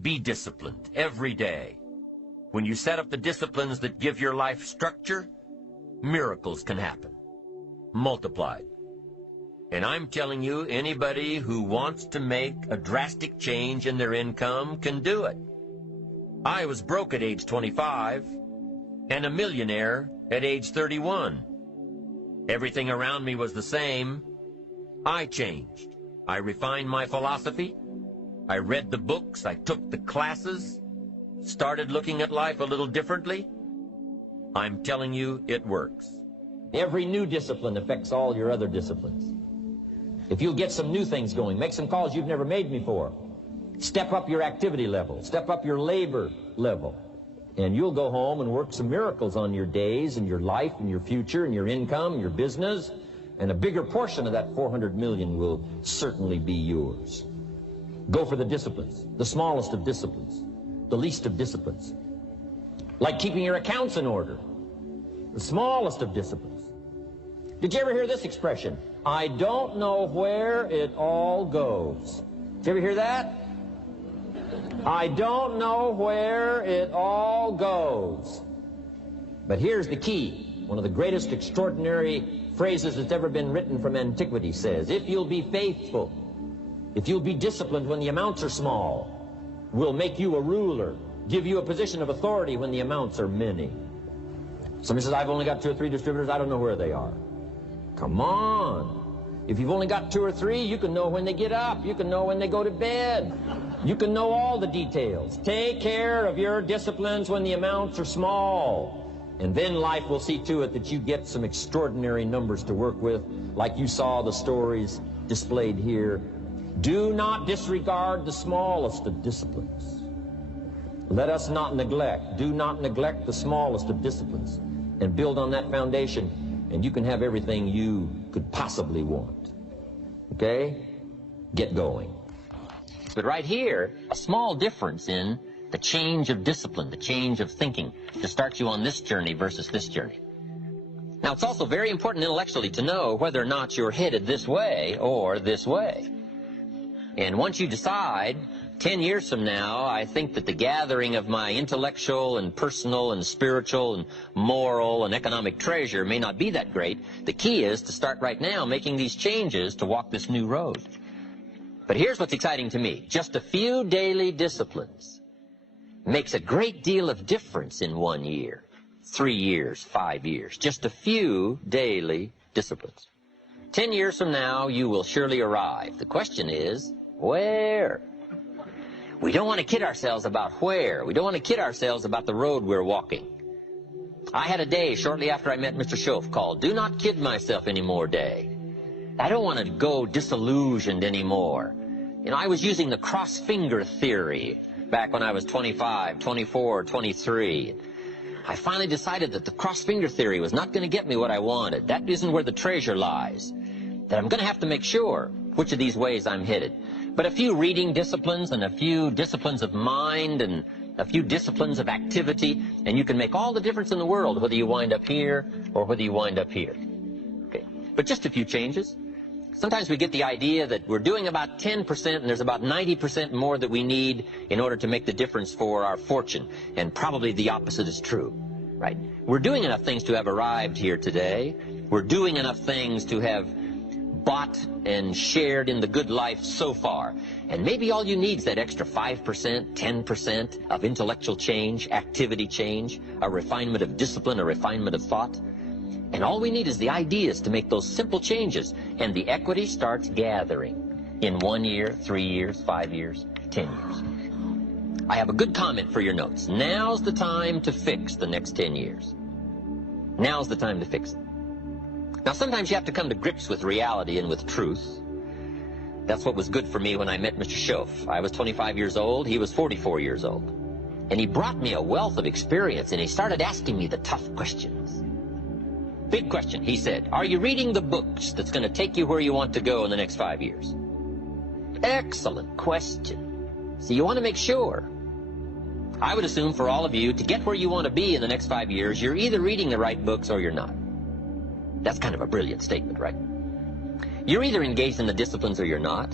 Be disciplined every day. When you set up the disciplines that give your life structure, miracles can happen, multiplied. And I'm telling you, anybody who wants to make a drastic change in their income can do it. I was broke at age 25 and a millionaire at age 31. Everything around me was the same. I changed. I refined my philosophy. I read the books. I took the classes. Started looking at life a little differently. I'm telling you, it works. Every new discipline affects all your other disciplines. If you'll get some new things going, make some calls you've never made before, step up your activity level, step up your labor level, and you'll go home and work some miracles on your days and your life and your future and your income and your business, and a bigger portion of that 400 million will certainly be yours. Go for the disciplines, the smallest of disciplines, the least of disciplines. Like keeping your accounts in order, the smallest of disciplines. Did you ever hear this expression? I don't know where it all goes. Did you ever hear that? I don't know where it all goes. But here's the key. One of the greatest extraordinary phrases that's ever been written from antiquity says, if you'll be faithful, if you'll be disciplined when the amounts are small, we'll make you a ruler, give you a position of authority when the amounts are many. Somebody says, I've only got 2 or 3 distributors, I don't know where they are. Come on. If you've only got 2 or 3, you can know when they get up. You can know when they go to bed. You can know all the details. Take care of your disciplines when the amounts are small. And then life will see to it that you get some extraordinary numbers to work with, like you saw the stories displayed here. Do not disregard the smallest of disciplines. Let us not neglect. Do not neglect the smallest of disciplines. And build on that foundation. And you can have everything you could possibly want. Okay? Get going. But right here, a small difference in the change of discipline, the change of thinking, to start you on this journey versus this journey. Now, it's also very important intellectually to know whether or not you're headed this way or this way. And once you decide, 10 years from now, I think that the gathering of my intellectual and personal and spiritual and moral and economic treasure may not be that great. The key is to start right now making these changes to walk this new road. But here's what's exciting to me. Just a few daily disciplines makes a great deal of difference in 1 year, 3 years, 5 years. Just a few daily disciplines. 10 years from now, you will surely arrive. The question is, where? We don't want to kid ourselves about where. We don't want to kid ourselves about the road we're walking. I had a day shortly after I met Mr. Schoaf called Do Not Kid Myself Anymore Day. I don't want to go disillusioned anymore. You know, I was using the cross-finger theory back when I was 25, 24, 23. I finally decided that the cross-finger theory was not going to get me what I wanted. That isn't where the treasure lies. That I'm going to have to make sure which of these ways I'm headed. But a few reading disciplines and a few disciplines of mind and a few disciplines of activity, and you can make all the difference in the world whether you wind up here or whether you wind up here. Okay. But just a few changes. Sometimes we get the idea that we're doing about 10% and there's about 90% more that we need in order to make the difference for our fortune. And probably the opposite is true, right? We're doing enough things to have arrived here today. We're doing enough things to have bought and shared in the good life so far. And maybe all you need is that extra 5%, 10% of intellectual change, activity change, a refinement of discipline, a refinement of thought. And all we need is the ideas to make those simple changes. And the equity starts gathering in 1 year, 3 years, 5 years, 10 years. I have a good comment for your notes. Now's the time to fix the next 10 years. Now's the time to fix it. Now, sometimes you have to come to grips with reality and with truth. That's what was good for me when I met Mr. Schoaf. I was 25 years old. He was 44 years old. And he brought me a wealth of experience, and he started asking me the tough questions. Big question, he said. Are you reading the books that's going to take you where you want to go in the next 5 years? Excellent question. So you want to make sure. I would assume for all of you, to get where you want to be in the next 5 years, you're either reading the right books or you're not. That's kind of a brilliant statement, right? You're either engaged in the disciplines or you're not.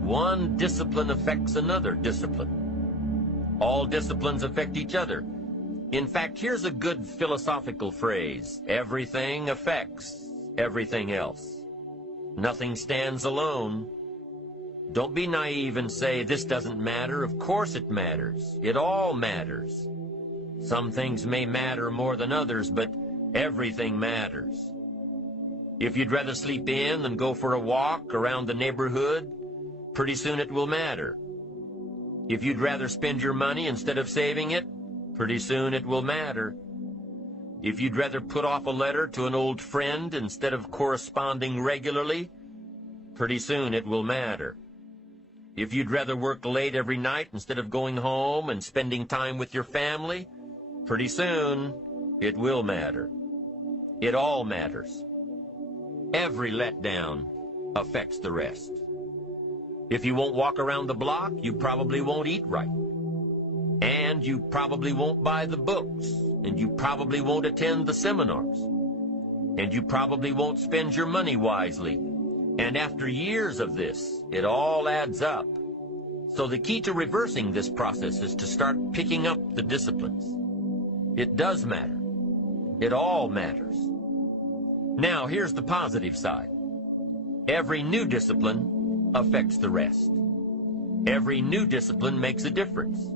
One discipline affects another discipline. All disciplines affect each other. In fact, here's a good philosophical phrase: everything affects everything else. Nothing stands alone. Don't be naive and say, this doesn't matter. Of course it matters. It all matters. Some things may matter more than others, but everything matters. If you'd rather sleep in than go for a walk around the neighborhood, pretty soon it will matter. If you'd rather spend your money instead of saving it, pretty soon it will matter. If you'd rather put off a letter to an old friend instead of corresponding regularly, pretty soon it will matter. If you'd rather work late every night instead of going home and spending time with your family, pretty soon it will matter. It all matters. Every letdown affects the rest. If you won't walk around the block, you probably won't eat right. And you probably won't buy the books. And you probably won't attend the seminars. And you probably won't spend your money wisely. And after years of this, it all adds up. So the key to reversing this process is to start picking up the disciplines. It does matter. It all matters. Now, here's the positive side. Every new discipline affects the rest. Every new discipline makes a difference.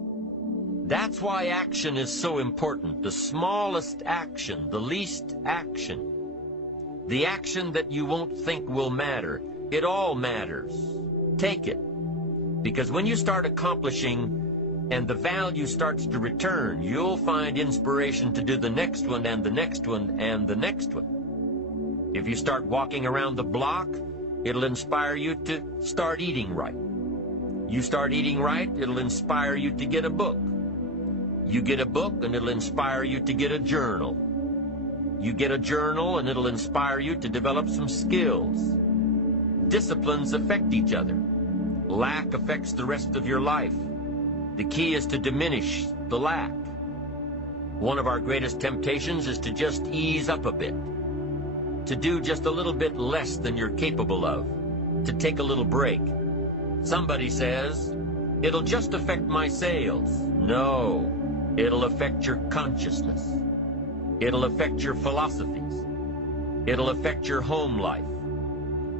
That's why action is so important. The smallest action, the least action. The action that you won't think will matter. It all matters. Take it. Because when you start accomplishing and the value starts to return, you'll find inspiration to do the next one and the next one and the next one. If you start walking around the block, it'll inspire you to start eating right. You start eating right, it'll inspire you to get a book. You get a book and it'll inspire you to get a journal. You get a journal and it'll inspire you to develop some skills. Disciplines affect each other. Lack affects the rest of your life. The key is to diminish the lack. One of our greatest temptations is to just ease up a bit. To do just a little bit less than you're capable of. To take a little break. Somebody says, it'll just affect my sales. No, it'll affect your consciousness. It'll affect your philosophies. It'll affect your home life.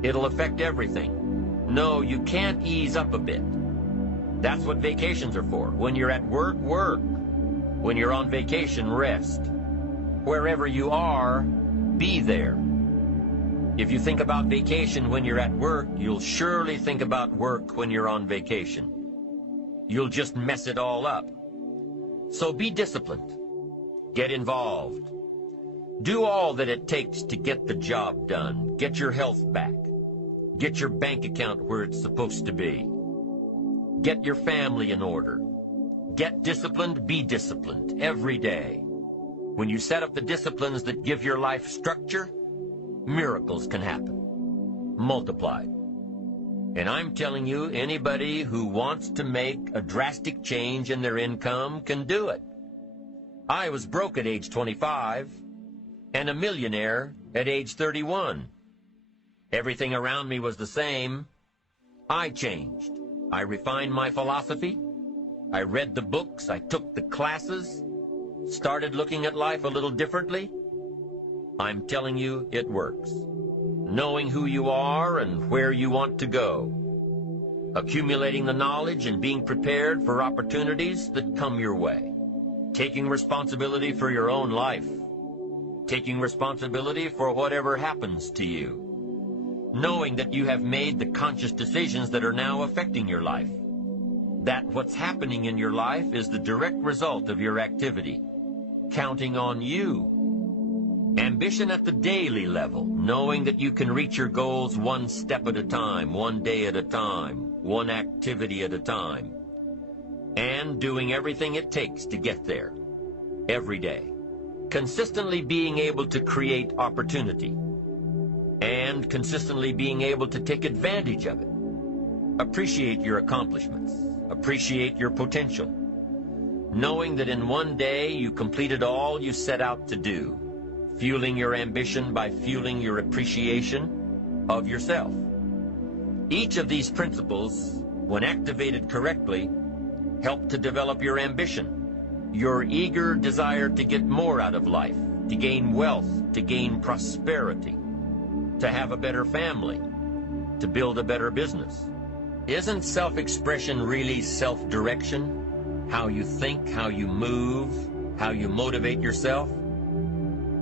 It'll affect everything. No, you can't ease up a bit. That's what vacations are for. When you're at work, work. When you're on vacation, rest. Wherever you are, be there. If you think about vacation when you're at work, you'll surely think about work when you're on vacation. You'll just mess it all up. So be disciplined. Get involved. Do all that it takes to get the job done. Get your health back. Get your bank account where it's supposed to be. Get your family in order. Get disciplined, be disciplined every day. When you set up the disciplines that give your life structure, miracles can happen, multiplied. And I'm telling you, anybody who wants to make a drastic change in their income can do it. I was broke at age 25 and a millionaire at age 31. Everything around me was the same. I changed. I refined my philosophy. I read the books. I took the classes. Started looking at life a little differently. I'm telling you, it works. Knowing who you are and where you want to go. Accumulating the knowledge and being prepared for opportunities that come your way. Taking responsibility for your own life. Taking responsibility for whatever happens to you. Knowing that you have made the conscious decisions that are now affecting your life. That what's happening in your life is the direct result of your activity. Counting on you. Ambition at the daily level, knowing that you can reach your goals one step at a time, one day at a time, one activity at a time. And doing everything it takes to get there, every day. Consistently being able to create opportunity. And consistently being able to take advantage of it. Appreciate your accomplishments. Appreciate your potential. Knowing that in one day you completed all you set out to do. Fueling your ambition by fueling your appreciation of yourself. Each of these principles, when activated correctly, help to develop your ambition, your eager desire to get more out of life, to gain wealth, to gain prosperity, to have a better family, to build a better business. Isn't self-expression really self-direction? How you think, how you move, how you motivate yourself?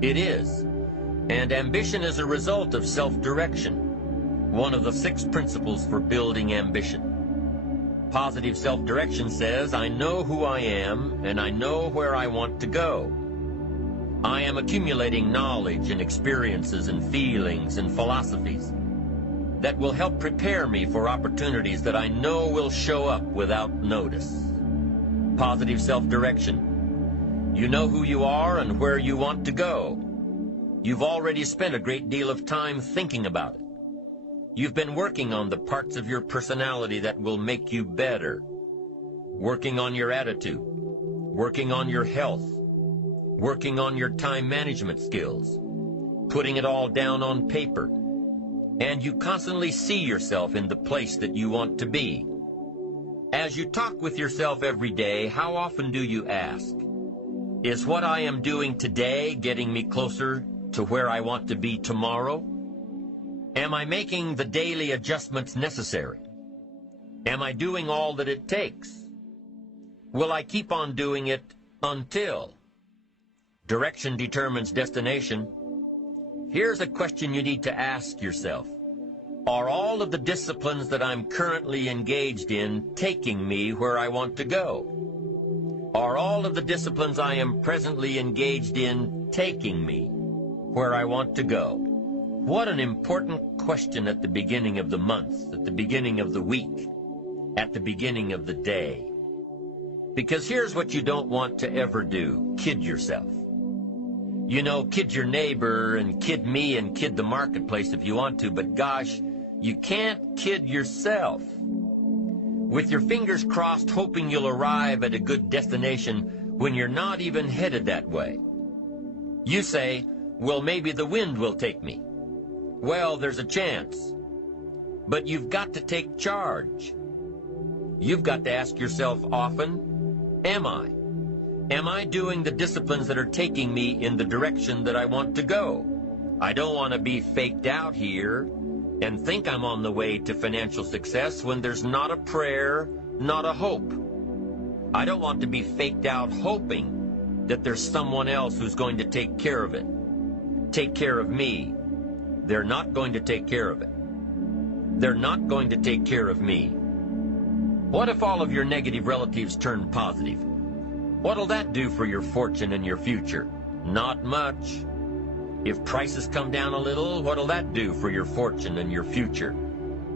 It is. And ambition is a result of self-direction, one of the 6 principles for building ambition. Positive self-direction says, I know who I am and I know where I want to go. I am accumulating knowledge and experiences and feelings and philosophies that will help prepare me for opportunities that I know will show up without notice. Positive self-direction. You know who you are and where you want to go. You've already spent a great deal of time thinking about it. You've been working on the parts of your personality that will make you better. Working on your attitude, working on your health, working on your time management skills, putting it all down on paper. And you constantly see yourself in the place that you want to be. As you talk with yourself every day, how often do you ask, is what I am doing today getting me closer to where I want to be tomorrow? Am I making the daily adjustments necessary? Am I doing all that it takes? Will I keep on doing it until? Direction determines destination. Here's a question you need to ask yourself. Are all of the disciplines that I'm currently engaged in taking me where I want to go? Are all of the disciplines I am presently engaged in taking me where I want to go? What an important question at the beginning of the month, at the beginning of the week, at the beginning of the day. Because here's what you don't want to ever do: kid yourself. You know, kid your neighbor and kid me and kid the marketplace if you want to, but gosh, you can't kid yourself. With your fingers crossed hoping you'll arrive at a good destination when you're not even headed that way. You say, well, maybe the wind will take me. Well, there's a chance. But you've got to take charge. You've got to ask yourself often, am I? Am I doing the disciplines that are taking me in the direction that I want to go? I don't want to be faked out here and think I'm on the way to financial success when there's not a prayer, not a hope. I don't want to be faked out hoping that there's someone else who's going to take care of it. Take care of me. They're not going to take care of it. They're not going to take care of me. What if all of your negative relatives turn positive? What'll that do for your fortune and your future? Not much. If prices come down a little, what'll that do for your fortune and your future?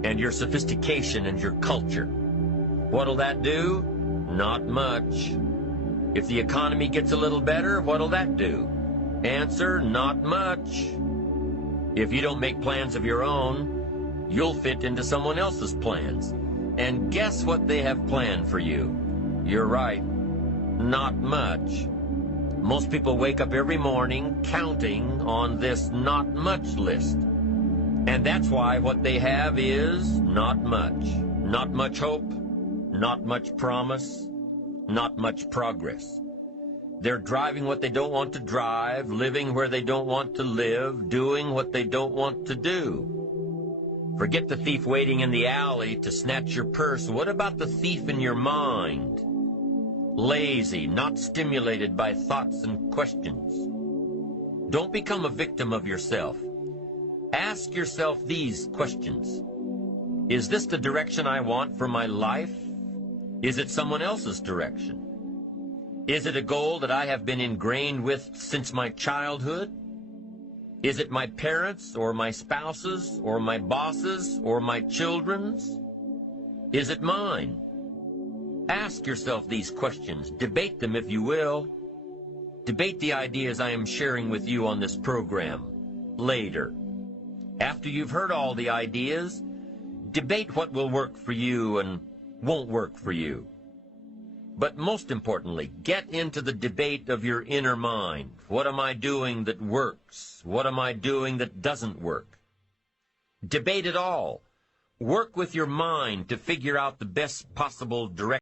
And your sophistication and your culture? What'll that do? Not much. If the economy gets a little better, what'll that do? Answer, not much. If you don't make plans of your own, you'll fit into someone else's plans. And guess what they have planned for you? You're right. Not much. Most people wake up every morning counting on this not much list. And that's why what they have is not much. Not much hope, not much promise, not much progress. They're driving what they don't want to drive, living where they don't want to live, doing what they don't want to do. Forget the thief waiting in the alley to snatch your purse. What about the thief in your mind? Lazy, not stimulated by thoughts and questions. Don't become a victim of yourself. Ask yourself these questions. Is this the direction I want for my life? Is it someone else's direction? Is it a goal that I have been ingrained with since my childhood? Is it my parents' or my spouse's or my boss's or my children's? Is it mine? Ask yourself these questions. Debate them if you will. Debate the ideas I am sharing with you on this program later. After you've heard all the ideas, debate what will work for you and won't work for you. But most importantly, get into the debate of your inner mind. What am I doing that works? What am I doing that doesn't work? Debate it all. Work with your mind to figure out the best possible direction.